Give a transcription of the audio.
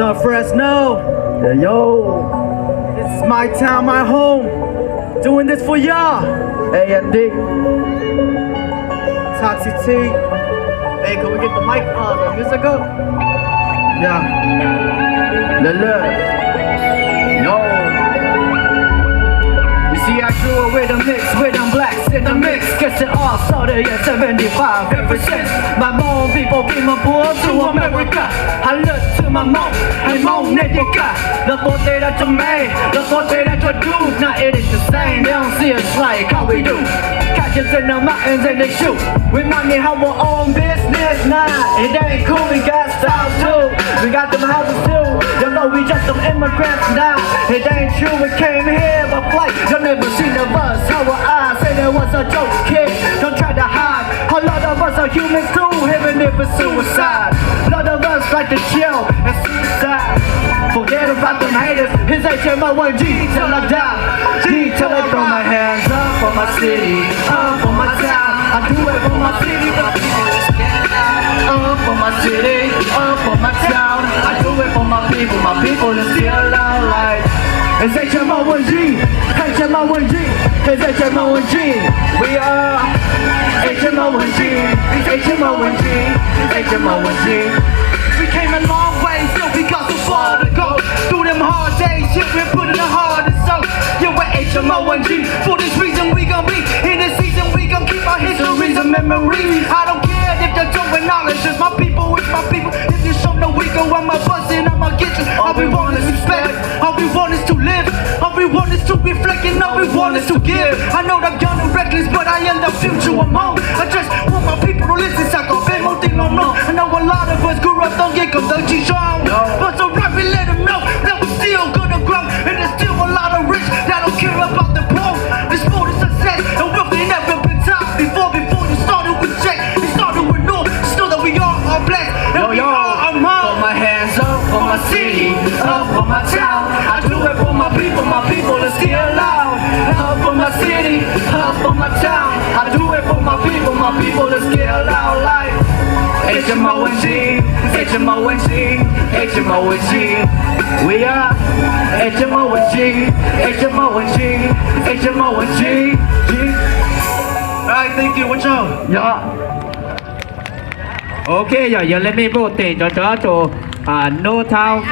up, Fresno? Yeah, yo. This is my town, my home. Doing this for y'all. A&D. Toxic T. Hey, can we get the mic on? The music up? Yeah. Look. Yo. You see, I grew up with a mix, with them blacks in the mix. Guess it all started in 75. Ever since my mom people came aboard to America, I look to my mom, hey mom, there you got the thought that you made, the thought that you do. Now it is the same, they don't see us like how we do. Catches in the mountains and they shoot. Remind me how we're on business. Nah, it ain't cool, we got style too. We got them houses too. You know we just some immigrants now. It ain't true, we came here by flight. You never seen of us, how our eyes say there was a joke, kid. Don't try to hide. A lot of us are humans too, even if it's suicide. A lot of us like to chill and suicide. Forget about them haters. His HMO1G till I die. G till I throw my hands up for my city, up for my town. I do it for my city, but people is scared now. Up for my city, up for my town. I do it for my people is still alive. Like it's HMO1G, HMO1G, it's HMO1G. We are HMO1G, HMO1G, HMO1G. We came a long way, still we got so far to go. Through them hard days, shit we put in the hardest so. Yeah, we're HMO1G. For this reason we gon' be in this season, we gon' keep our histories and memories. I don't care if they're showing knowledge, it's my people, it's my people. If you show no weaker, I'ma bust it, I'ma get you. All we want is respect, all we want is to live, all we want is to reflect, and all we want is to give. I know that I'm young and reckless, but I am the future, I'm home. I just want my people to listen, I got been more thing on no. I know a lot of us grew up, don't get conducted strong. But so right, we let them know that we're still gonna grow. And there's still a lot of rich that don't care about the poor. This sport is success, and we've never been top before you started with Jack. You started with North, just know that we all are black. And we all are mom. Put my hands up for my city, up for my town. I do it for my people is still loud. Up for my city, up for my town. I do it for my people is still loud. Like HMO1G, HMO1G, HMO1G. We are HMO1G, HMO1G, HMO1G. Alright, thank you. What's up? Yeah. Okay, yeah, let me vote. No town.